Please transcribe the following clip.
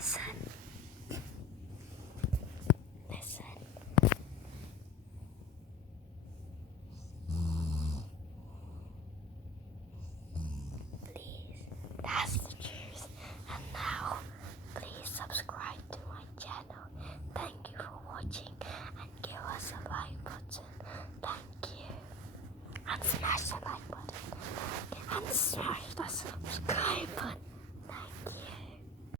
Listen. Listen. Please, that's the truth. And now, please subscribe to my channel. Thank you for watching and give us a like button. Thank you. And smash the like button. And smash the subscribe button.